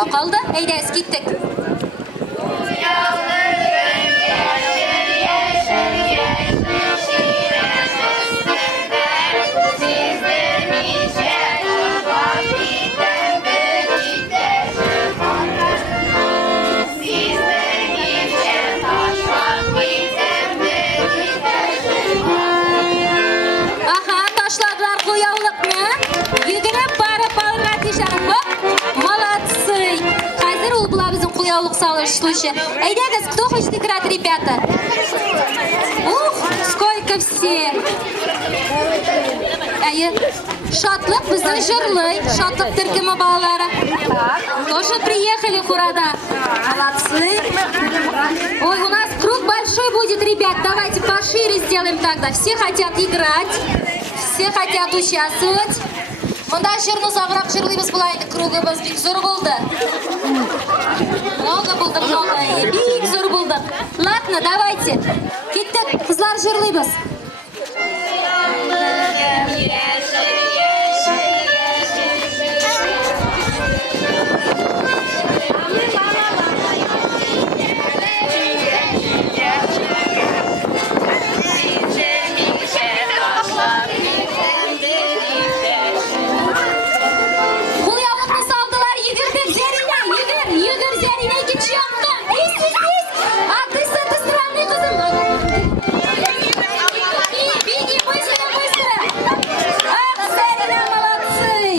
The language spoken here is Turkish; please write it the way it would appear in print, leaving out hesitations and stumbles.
to'xtab qoldi. Haydaysiz ketdik. Aha, tashladılar qo'yovliqni. Yugurib borib ballar teshadi. Молодцы. Hozir u bular bizning qo'yovliq solish. Haydaysiz, кто хочет играть, ребята? Ух, сколько всех. Шотлык bizning жырлый, шотлык turkumi bolalari. Тоже приехали хурада. Молодцы. Ой, у нас круг большой будет, ребят. Давайте пошире сделаем тогда. Все хотят играть, все хотят участвовать. Мында жырны ұзағырақ жырлаймыз бұлайды. Кругымыз бик зор болды. Много болды, много. Бик зор болды. Ладно, давайте. Кеттік, қызлар жырлаймыз.